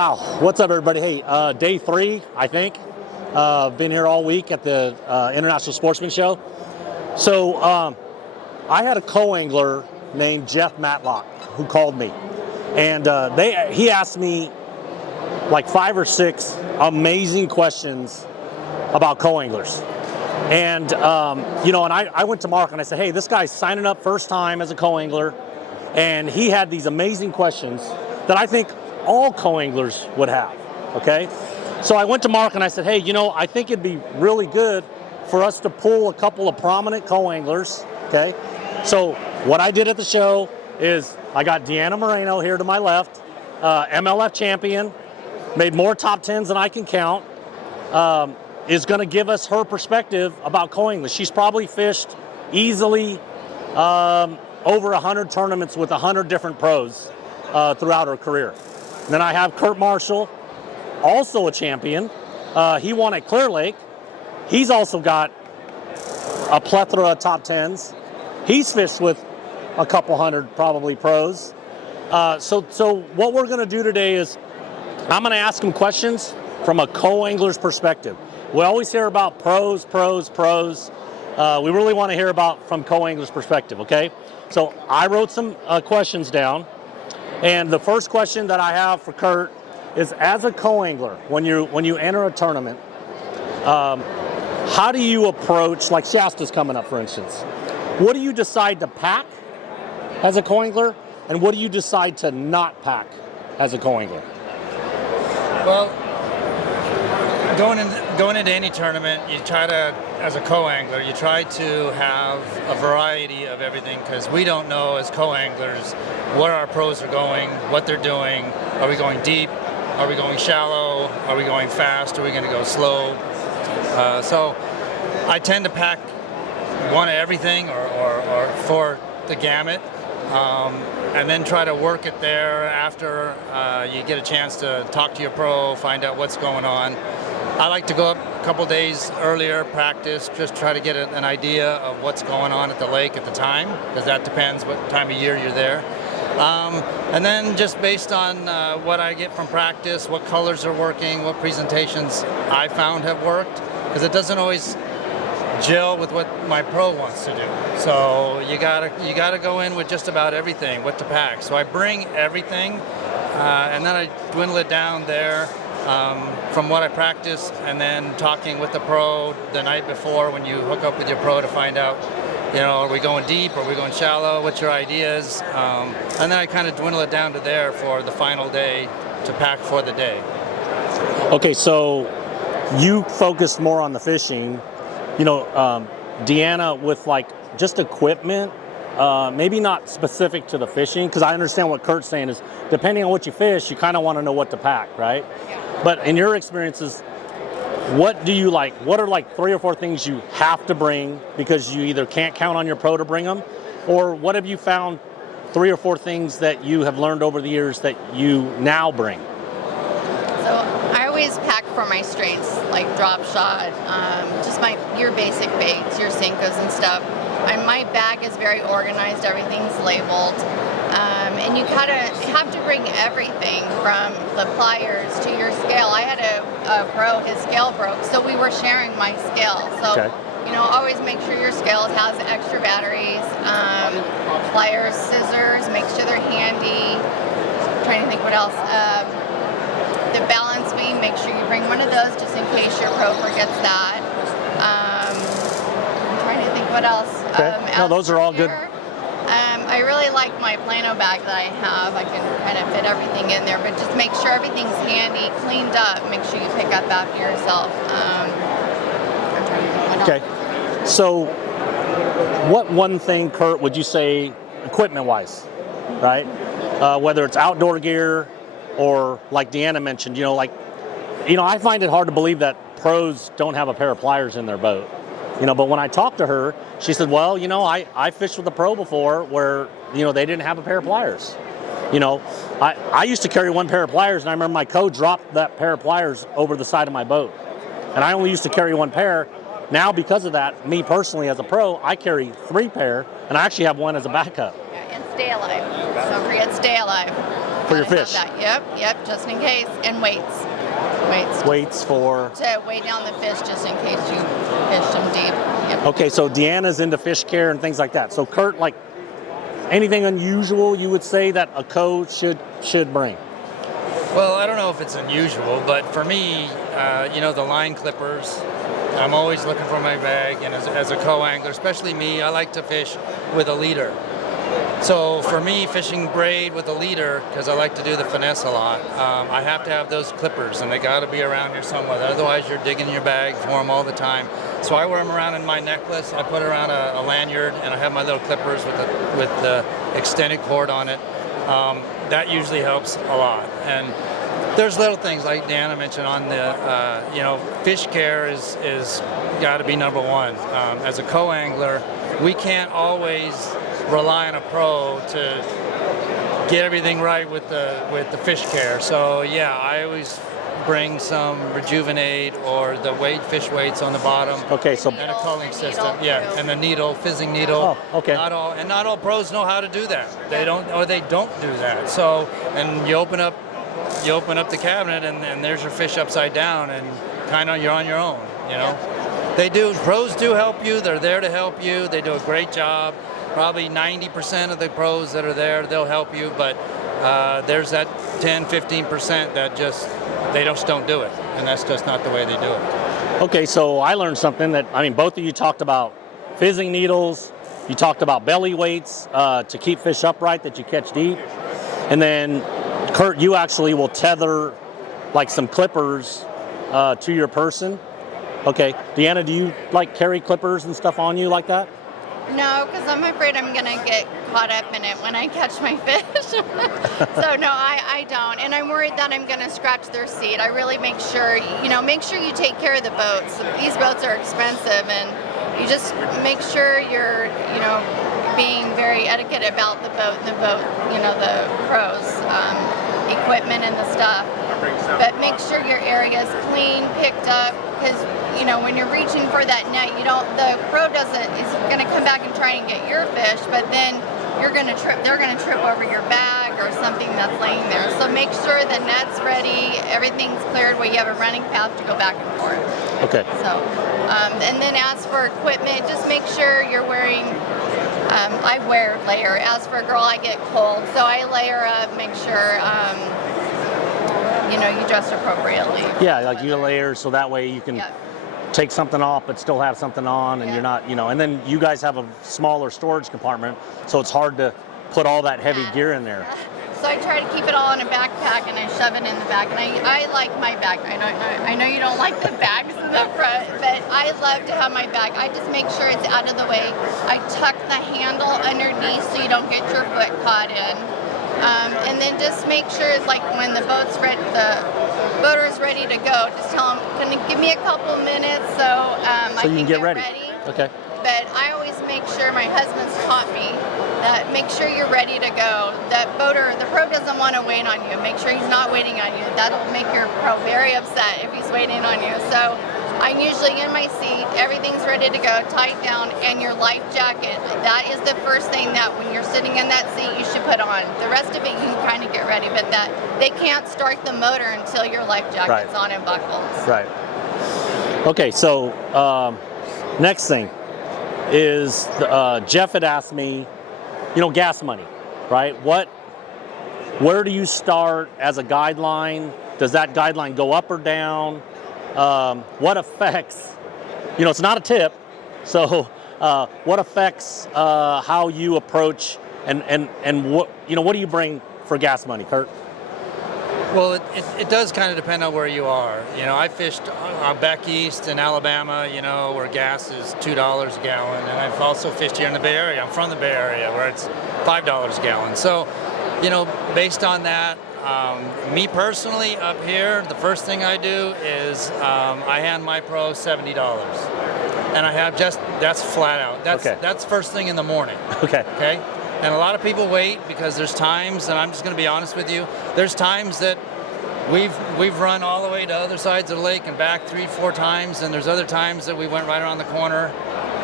Wow, what's up everybody? Hey, day 3, I think. Been here all week at the International Sportsman Show. So I had a co-angler named Jeff Matlock who called me. And he asked me like 5 or 6 amazing questions about co-anglers. And, and I went to Mark and I said, hey, this guy's signing up first time as a co-angler. And he had these amazing questions that I think all co-anglers would have, okay? So I went to Mark and I said, hey, I think it'd be really good for us to pull a couple of prominent co-anglers, okay? So what I did at the show is I got Deanna Moreno here to my left, MLF champion, made more top 10s than I can count, is gonna give us her perspective about co-angling. She's probably fished easily over 100 tournaments with 100 different pros throughout her career. And then I have Kirk Marshall, also a champion. He won at Clear Lake. He's also got a plethora of top 10s. He's fished with a couple hundred probably pros. So what we're gonna do today is I'm gonna ask him questions from a co-angler's perspective. We always hear about pros. We really wanna hear about from co-angler's perspective, okay? So I wrote some questions down. And the first question that I have for Kurt is, as a co-angler, when you enter a tournament, how do you approach, like Shasta's coming up, for instance? What do you decide to pack as a co-angler, and what do you decide to not pack as a co-angler? Well, going into any tournament, you try to, as a co-angler, you try to have a variety of everything, because we don't know as co-anglers where our pros are going, what they're doing. Are we going deep? Are we going shallow? Are we going fast? Are we going to go slow? So I tend to pack one of everything or for the gamut, and then try to work it there after you get a chance to talk to your pro, find out what's going on. I like to go up a couple days earlier, practice, just try to get an idea of what's going on at the lake at the time, because that depends what time of year you're there. And then just based on what I get from practice, what colors are working, what presentations I found have worked, because it doesn't always gel with what my pro wants to do. So you gotta go in with just about everything, what to pack. So I bring everything, and then I dwindle it down there from what I practice, and then talking with the pro the night before when you hook up with your pro to find out, are we going deep, are we going shallow, what's your ideas? And then I kind of dwindle it down to there for the final day to pack for the day. Okay, so you focused more on the fishing. Deanna, with like just equipment, maybe not specific to the fishing, because I understand what Kurt's saying is, depending on what you fish, you kind of want to know what to pack, right? Yeah. But in your experiences, what do you like? What are like 3 or 4 things you have to bring because you either can't count on your pro to bring them, or what have you found 3 or 4 things that you have learned over the years that you now bring? So I always pack for my strengths, like drop shot, just your basic baits, your Senkos and stuff. And my bag is very organized, everything's labeled. And you kind of have to bring everything from the pliers to your scale. I had a pro, his scale broke, so we were sharing my scale. So, okay. Always make sure your scale has extra batteries, pliers, scissors, make sure they're handy. I'm trying to think what else. The balance beam, make sure you bring one of those just in case your pro forgets that. I'm trying to think what else. Okay. No, those are all good. I really like my Plano bag that I have. I can kind of fit everything in there, but just make sure everything's handy, cleaned up. Make sure you pick up after yourself. I'm trying to think what else. Okay. So what one thing, Kurt, would you say equipment-wise, right? Whether it's outdoor gear or like Deanna mentioned, I find it hard to believe that pros don't have a pair of pliers in their boat. But when I talked to her, she said, well, I fished with a pro before where, they didn't have a pair of pliers. I used to carry one pair of pliers, and I remember my co dropped that pair of pliers over the side of my boat. And I only used to carry one pair. Now, because of that, me personally as a pro, I carry 3 pair, and I actually have one as a backup. Yeah, and stay alive. Don't forget, stay alive. For your Gotta have fish. that. Yep, just in case. And weights. Weights for. To weigh down the fish just in case you fish them deep. Yep. Okay, so Deanna's into fish care and things like that. So Kurt, like anything unusual you would say that a co should bring? Well, I don't know if it's unusual, but for me, the line clippers, I'm always looking for my bag, and as a co-angler, especially me, I like to fish with a leader. So for me, fishing braid with a leader, because I like to do the finesse a lot, I have to have those clippers, and they got to be around here somewhere. Otherwise, you're digging in your bag for them all the time. So I wear them around in my necklace. I put around a lanyard, and I have my little clippers with the extended cord on it. That usually helps a lot. And there's little things like Deanna mentioned on the, fish care is got to be number one. As a co-angler, we can't always rely on a pro to get everything right with the fish care. So yeah, I always bring some Rejuvenate or the fish weights on the bottom. Okay, so And a culling system, and the needle, fizzing needle. Oh, okay. Not all pros know how to do that. They don't do that. So, and you open up the cabinet and there's your fish upside down, and kind of you're on your own. Pros do help you. They're there to help you. They do a great job. Probably 90% of the pros that are there, they'll help you, but there's that 10-15% that they just don't do it, and that's just not the way they do it. Okay, so I learned something both of you talked about fizzing needles, you talked about belly weights to keep fish upright that you catch deep, and then Kurt, you actually will tether like some clippers to your person. Okay, Deanna, do you carry clippers and stuff on you like that? No, because I'm afraid I'm going to get caught up in it when I catch my fish. So no, I don't. And I'm worried that I'm going to scratch their seat. I really make sure you take care of the boats. These boats are expensive, and you just make sure you're, being very etiquette about the boat, the pros, equipment and the stuff. But make sure your area is clean, picked up, because when you're reaching for that net, the pro is going to come back and try and get your fish, but then they're going to trip over your bag or something that's laying there. So make sure the net's ready, everything's cleared where you have a running path to go back and forth. Okay. So, and then as for equipment, just make sure you're wearing, I wear layer. As for a girl, I get cold, so I layer up, make sure, you dress appropriately. Yeah, you layer so that way you can take something off but still have something on, and you're not, and then you guys have a smaller storage compartment, so it's hard to put all that heavy gear in there. So I try to keep it all in a backpack, and I shove it in the back, and I like my bag. I know you don't like the bags in the front, but I love to have my bag. I just make sure it's out of the way. I tuck the handle underneath so you don't get your foot caught in. And then just make sure, when the boater's ready to go, just tell them, can you give me a couple minutes so I can get ready. Okay. But I always make sure, my husband's taught me that make sure you're ready to go. The pro doesn't want to wait on you. Make sure he's not waiting on you. That'll make your pro very upset if he's waiting on you. So I'm usually in my seat, everything's ready to go, tied down, and your life jacket. That is the first thing that when you're sitting in that seat you should put on. The rest of it you can kind of get ready, but that they can't start the motor until your life jacket's on and buckled. Right. Okay, so next thing is Jeff had asked me, gas money, right? Where do you start as a guideline? Does that guideline go up or down? What affects, it's not a tip, so what affects how you approach and what do you bring for gas money, Kirk? Well, it does kind of depend on where you are. I fished back east in Alabama, where gas is $2 a gallon, and I've also fished here in the Bay Area. I'm from the Bay Area, where it's $5 a gallon. So, based on that, me personally up here, the first thing I do is I hand my pro $70, and I have that's flat out. That's first thing in the morning. Okay. And a lot of people wait because there's times, and I'm just going to be honest with you, there's times that we've run all the way to other sides of the lake and back 3-4 times, and there's other times that we went right around the corner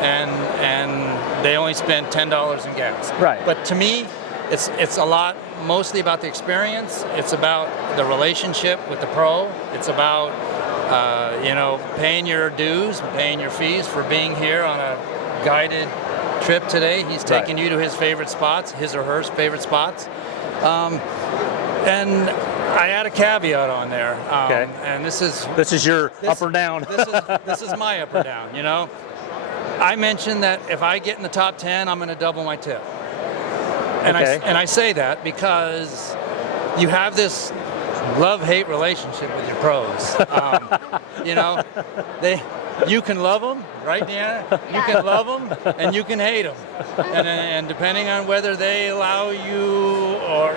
and they only spent $10 in gas. Right. But to me, it's a lot, mostly about the experience. It's about the relationship with the pro. It's about paying your dues, paying your fees for being here on a guided trip today. He's taking you to his favorite spots, his or her favorite spots. And I add a caveat on there. Okay. And this is your up or down. this is my up or down. I mentioned that if I get in the top 10, I'm going to double my tip. And I say that because you have this love-hate relationship with your pros. You can love them, right, Deanna? You can love them and you can hate them, and depending on whether they allow you or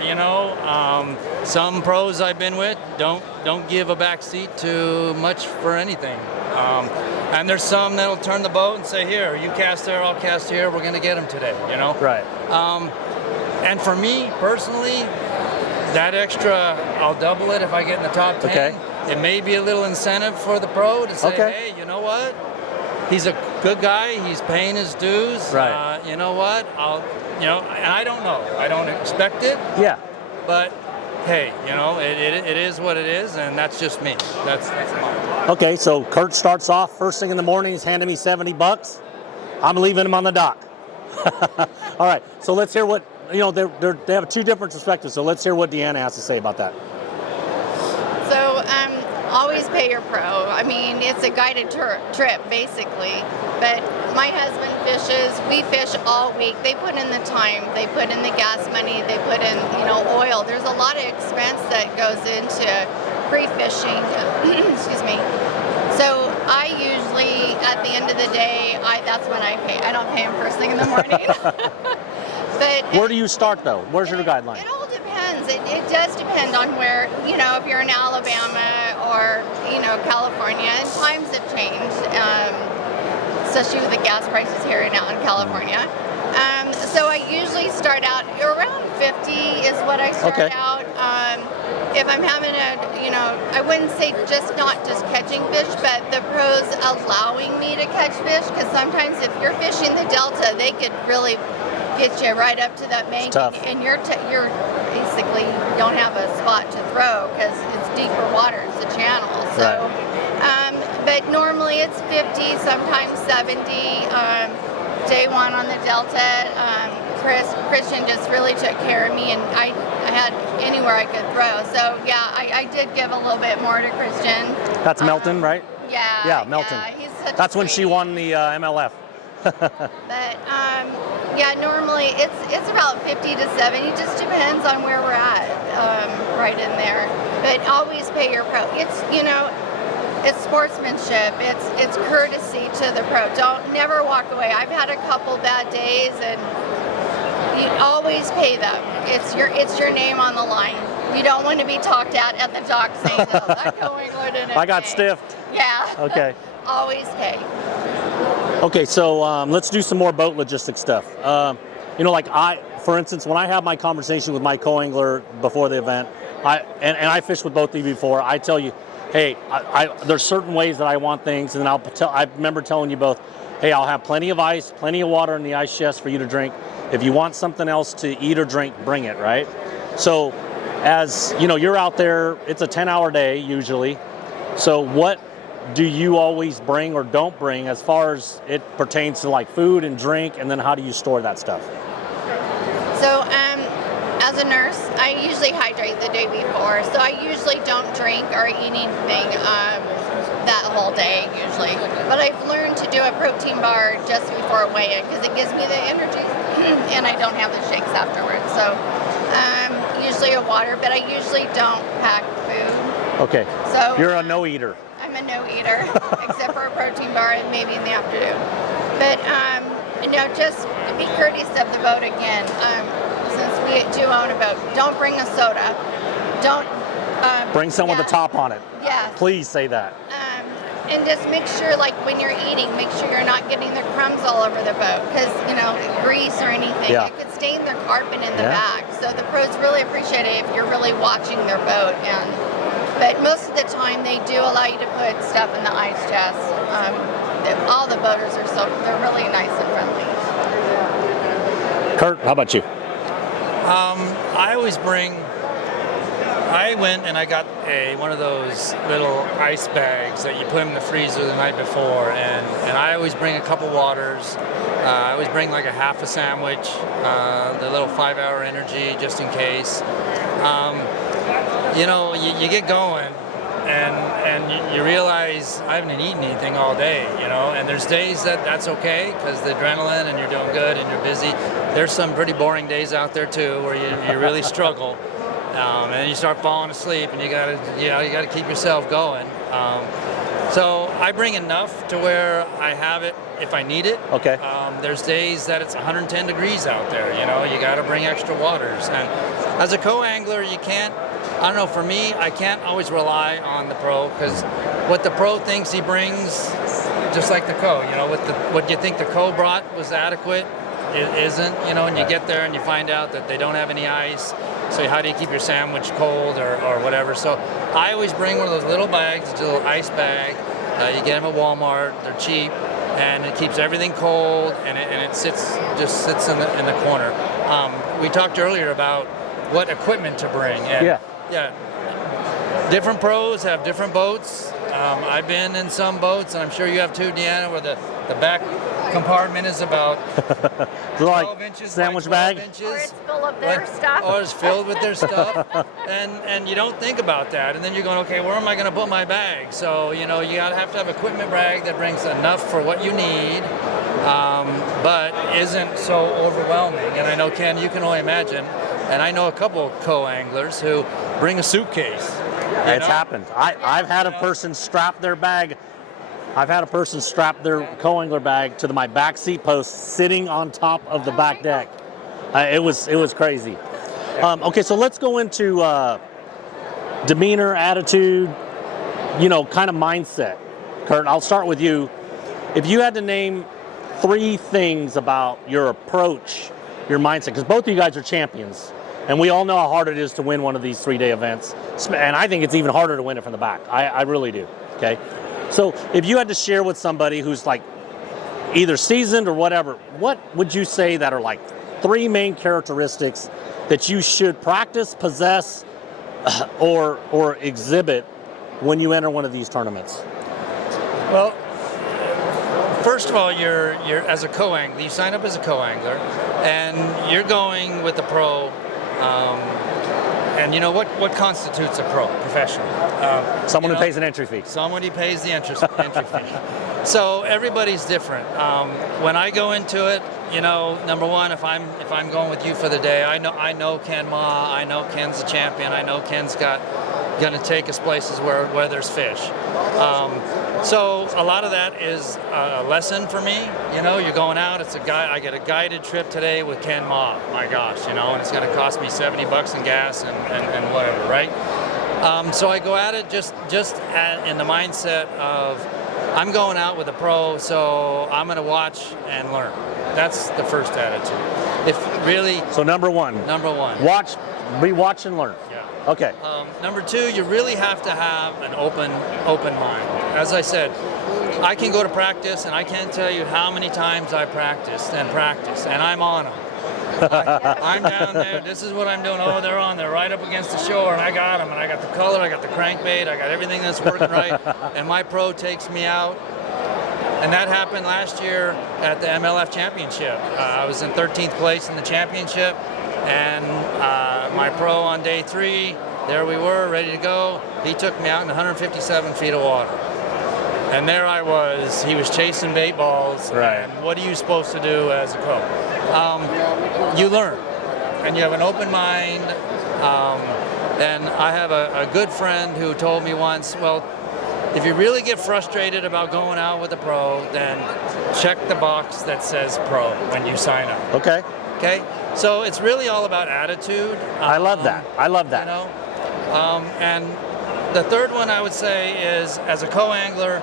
some pros I've been with don't give a back seat to much for anything. And there's some that'll turn the boat and say, here, you cast there, I'll cast here. We're going to get them today. Right. And for me personally, that extra, I'll double it if I get in the top 10. Okay. It may be a little incentive for the pro to say, hey, you know what? He's a good guy. He's paying his dues. Right. You know what? And I don't know. I don't expect it. Yeah. But hey, it is what it is, and that's just me. That's mine. Okay, so Kirk starts off first thing in the morning. He's handing me $70. I'm leaving him on the dock. All right, so let's hear what they have two different perspectives. So let's hear what Deanna has to say about that. So always pay your pro. I mean, it's a guided trip basically. But my husband fishes. We fish all week. They put in the time. They put in the gas money. They put in oil. There's a lot of expense that goes into pre-fishing. Excuse me. So I usually, at the end of the day, that's when I pay. I don't pay him first thing in the morning. But where do you start though? Where's your guideline? It all depends. It does depend on where, if you're in Alabama or, California, and times have changed, especially with the gas prices here in California. So I usually start out around 50 is what I start out. If I'm having I wouldn't say not just catching fish, but the pros allowing me to catch fish, because sometimes if you're fishing the Delta, they could really get you right up to that bank, and you're basically don't have a spot to throw because it's deeper water, it's a channel. So, but normally it's 50, sometimes 70. Day one on the Delta, Christian just really took care of me, and I had anywhere I could throw. So yeah, I did give a little bit more to Christian. That's Melton, right? Yeah. Yeah, Melton. Yeah, he's such That's a when she won the MLF. But yeah, normally it's about 50 to 70. It just depends on where we're at, right in there. But always pay your pro. It's sportsmanship. It's courtesy to the pro. Never walk away. I've had a couple bad days, and you always pay them. It's your name on the line. You don't want to be talked at the dock saying, "Oh, that co-angler didn't I got pay." stiffed. Yeah. Okay. Always pay. Okay, so let's do some more boat logistics stuff. For instance, when I have my conversation with my co-angler before the event, I fished with both of you before, I tell you, hey, there's certain ways that I want things, and I remember telling you both, hey, I'll have plenty of ice, plenty of water in the ice chest for you to drink. If you want something else to eat or drink, bring it, right? So, as you're out there, it's a 10-hour day usually. So what do you always bring or don't bring as far as it pertains to like food and drink, and then how do you store that stuff? So as a nurse, I usually hydrate the day before, so I usually don't drink or eat anything that whole day usually. But I've learned to do a protein bar just before a weigh-in because it gives me the energy and I don't have the shakes afterwards. So usually a water, but I usually don't pack food. Okay, so you're a no-eater. I'm a no-eater, except for a protein bar and maybe in the afternoon. But just be courteous of the boat again. Since we do own a boat, don't bring a soda. Don't bring some with a top on it. Yeah. Please say that. And just make sure, like when you're eating, make sure you're not getting the crumbs all over the boat, because grease or anything, it could stain their carpet in the back. So the pros really appreciate it if you're really watching their boat. But most of the time, they do allow you to put stuff in the ice chest. All the boaters they're really nice and friendly. Kurt, how about you? I went and I got one of those little ice bags that you put in the freezer the night before, and I always bring a couple waters. I always bring like a half a sandwich, the little 5-hour energy just in case. You get going, and you realize I haven't eaten anything all day, and there's days that's okay because the adrenaline and you're doing good and you're busy. There's some pretty boring days out there too where you really struggle, and then you start falling asleep and you gotta keep yourself going. So I bring enough to where I have it if I need it. Okay. There's days that it's 110 degrees out there, you got to bring extra waters. And as a co-angler, you can't, I don't know, for me, I can't always rely on the pro because what the pro thinks he brings, just like the co, what you think the co brought was adequate, it isn't, and you get there and you find out that they don't have any ice. So how do you keep your sandwich cold or whatever? So I always bring one of those little bags, it's a little ice bag. You get them at Walmart, they're cheap, and it keeps everything cold, and it sits in the corner. We talked earlier about what equipment to bring. And yeah. Different pros have different boats. I've been in some boats, and I'm sure you have too, Deanna, where the back compartment is about 12 inches sandwich by 12 bag, Or inches. it's full of their stuff. Or it's filled with their stuff, and you don't think about that, and then you're going, okay, where am I going to put my bag? So you have to have equipment bag that brings enough for what you need, but isn't so overwhelming. And I know, Ken, you can only imagine, and I know a couple co-anglers who bring a suitcase. It's happened. I've had a person strap their bag. I've had a person strap their co-angler bag to my back seat post, sitting on top of the back deck. It was crazy. Okay, so let's go into demeanor, attitude, kind of mindset. Kurt, I'll start with you. If you had to name 3 things about your approach, your mindset, because both of you guys are champions, and we all know how hard it is to win one of these 3-day events, and I think it's even harder to win it from the back. I really do. Okay. So if you had to share with somebody who's like either seasoned or whatever, what would you say that are like 3 main characteristics that you should practice, possess, or exhibit when you enter one of these tournaments? Well, first of all, you're as a co-angler, you sign up as a co-angler, and you're going with the pro. And what constitutes a pro, professional? Someone who pays an entry fee. Someone who pays the entry fee. So everybody's different. When I go into it, number one, if I'm going with you for the day, I know Ken Mah. I know Ken's a champion. I know Ken's going to take us places where there's fish. So a lot of that is a lesson for me. You're going out. I get a guided trip today with Ken Mah. My gosh, and it's going to cost me $70 in gas and whatever, right? So I go at it just in the mindset of I'm going out with a pro, so I'm going to watch and learn. That's the first attitude. So number one. Watch and learn. Yeah. Okay. Number 2, you really have to have an open mind. As I said, I can go to practice and I can't tell you how many times I practiced, and I'm on them. I'm down there, this is what I'm doing. Oh, they're on there right up against the shore, and I got them, and I got the color, I got the crankbait, I got everything that's working right, and my pro takes me out. And that happened last year at the MLF Championship. I was in 13th place in the championship, and my pro on day 3, there we were, ready to go. He took me out in 157 feet of water. And there I was, he was chasing bait balls. Right. And what are you supposed to do as a co? You learn, and you have an open mind. And I have a good friend who told me once, well, if you really get frustrated about going out with a pro, then check the box that says pro when you sign up. Okay. Okay? So it's really all about attitude. I love that. And the third one I would say is, as a co-angler,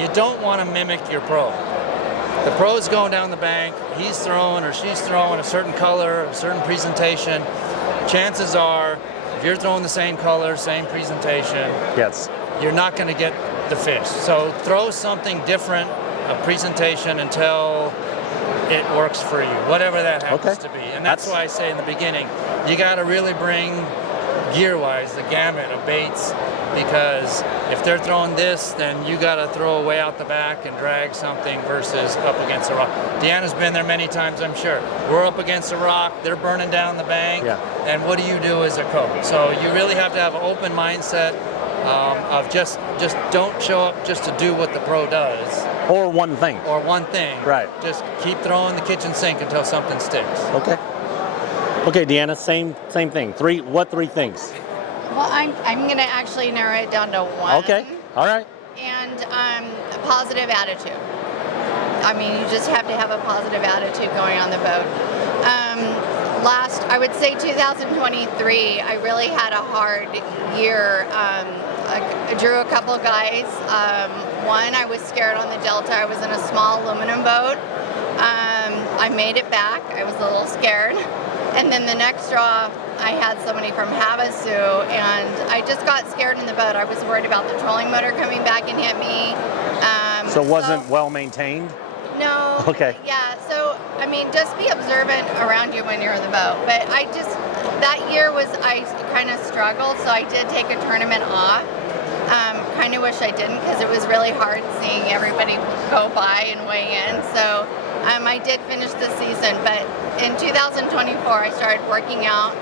you don't want to mimic your pro. The pro's going down the bank, he's throwing or she's throwing a certain color, a certain presentation. Chances are, if you're throwing the same color, same presentation, yes, you're not going to get the fish. So throw something different, a presentation, until it works for you, whatever that happens Okay. to be. And that's why I say in the beginning, you got to really bring gear-wise the gamut of baits, because if they're throwing this, then you got to throw way out the back and drag something versus up against a rock. Deanna's been there many times, I'm sure. We're up against a rock, they're burning down the bank, and what do you do as a coach? So you really have to have an open mindset of just don't show up just to do what the pro does. Or one thing. Or one thing. Right. Just keep throwing the kitchen sink until something sticks. Okay. Okay, Deanna, same thing. What three things? Well, I'm going to actually narrow it down to one. Okay. All right. And a positive attitude. I mean, you just have to have a positive attitude going on the boat. I would say 2023, I really had a hard year. I drew a couple of guys. One, I was scared on the Delta. I was in a small aluminum boat. I made it back. I was a little scared. And then the next draw, I had somebody from Havasu, and I just got scared in the boat. I was worried about the trolling motor coming back and hit me. So it wasn't well maintained? No. Okay. Yeah, so, I mean, just be observant around you when you're in the boat. But that year I kind of struggled, so I did take a tournament off. Kind of wish I didn't, because it was really hard seeing everybody go by and weigh in. So I did finish the season, but in 2024 I started working out.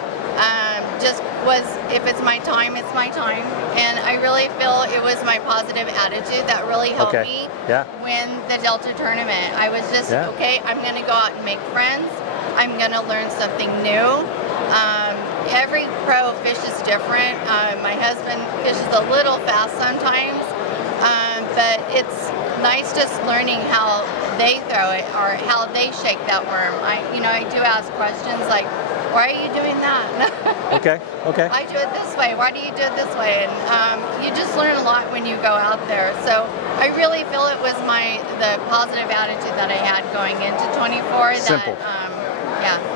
If it's my time, it's my time. And I really feel it was my positive attitude that really helped me win the Delta tournament. I was just, okay, I'm going to go out and make friends. I'm going to learn something new. Every pro fish is different. My husband fishes a little fast sometimes, but it's nice just learning how they throw it or how they shake that worm. I do ask questions like, why are you doing that? Okay. I do it this way. Why do you do it this way? And you just learn a lot when you go out there. So I really feel it was the positive attitude that I had going into 24. Simple.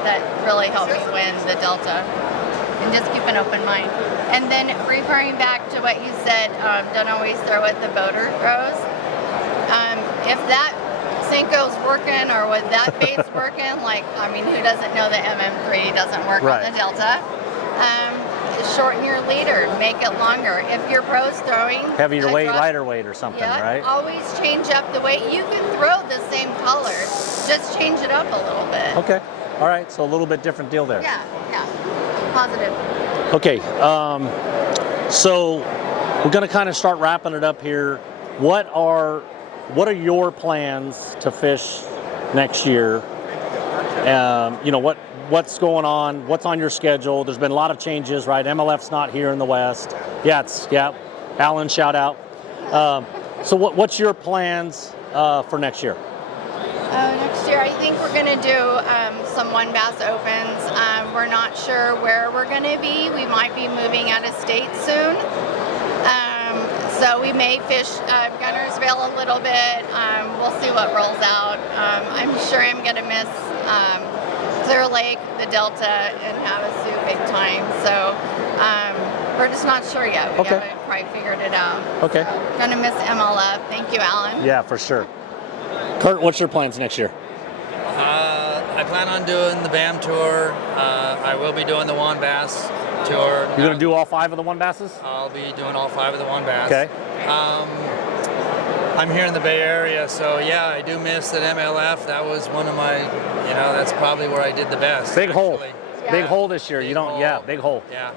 That really helped me win the Delta. And just keep an open mind. And then referring back to what you said, don't always throw what the boater throws. If that Cinco's working or when that bait's working, who doesn't know the MM3 doesn't work on the Delta? Shorten your leader, make it longer. If your pro's throwing heavier weight, lighter weight or something, right? Always change up the weight. You can throw the same color, just change it up a little bit. Okay. All right. So a little bit different deal there. Yeah. Positive. Okay. So we're going to kind of start wrapping it up here. What are your plans to fish next year? What's going on? What's on your schedule? There's been a lot of changes, right? MLF's not here in the West. Alan, shout out. So what's your plans for next year? Next year, I think we're going to do some one bass opens. We're not sure where we're going to be. We might be moving out of state soon. So we may fish Gunnersville a little bit. We'll see what rolls out. I'm sure I'm going to miss Clear Lake, the Delta, and Havasu big time. So we're just not sure yet. We haven't quite figured it out. Okay. So, going to miss MLF. Thank you, Alan. Yeah, for sure. Kurt, what's your plans next year? I plan on doing the BAM tour. I will be doing the WAN Bass tour. You're going to do all 5 of the WAN Basses? I'll be doing all 5 of the WAN Bass. Okay. I'm here in the Bay Area, so I do miss that MLF. That was one of my, that's probably where I did the best. Big hole. Yeah. Big hole this year. Big hole. Yeah.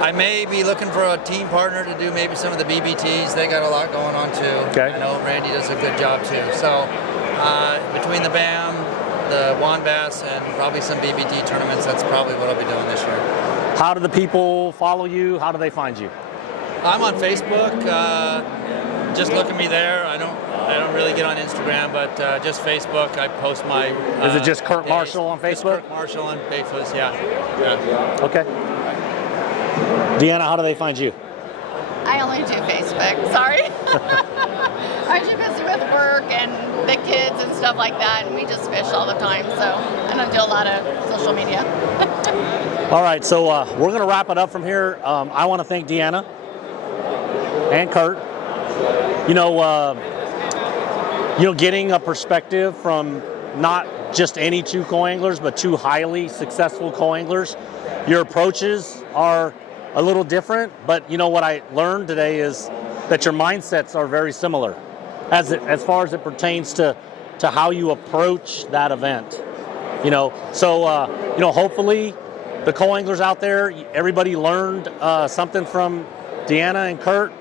I may be looking for a team partner to do maybe some of the BBTs. They got a lot going on too. Okay. I know Randy does a good job too. So between the BAM, the WAN Bass, and probably some BBT tournaments, that's probably what I'll be doing this year. How do the people follow you? How do they find you? I'm on Facebook. Just look at me there. I don't really get on Instagram, but just Facebook. I post my. Is it just Kirk Marshall on Facebook? Kirk Marshall on Facebook. Yeah. Okay. Deanna, how do they find you? I only do Facebook. Sorry. I'm too busy with work and the kids and stuff like that, and we just fish all the time. So I don't do a lot of social media. All right, so we're going to wrap it up from here. I want to thank Deanna and Kurt. Getting a perspective from not just any two co-anglers, but two highly successful co-anglers. Your approaches are a little different, but you know what I learned today is that your mindsets are very similar as far as it pertains to how you approach that event. So hopefully the co-anglers out there, everybody learned something from Deanna and Kirk.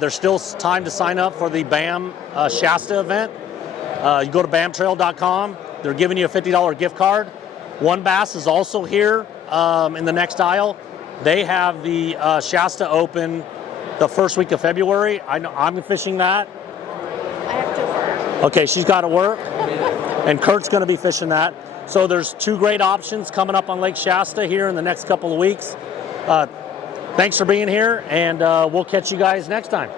There's still time to sign up for the BAM Shasta event. You go to bamtrail.com. They're giving you a $50 gift card. One Bass is also here in the next aisle. They have the Shasta Open the first week of February. I know I'm fishing that. I have to work. Okay, she's got to work. And Kurt's going to be fishing that. So there's two great options coming up on Lake Shasta here in the next couple of weeks. Thanks for being here, and we'll catch you guys next time.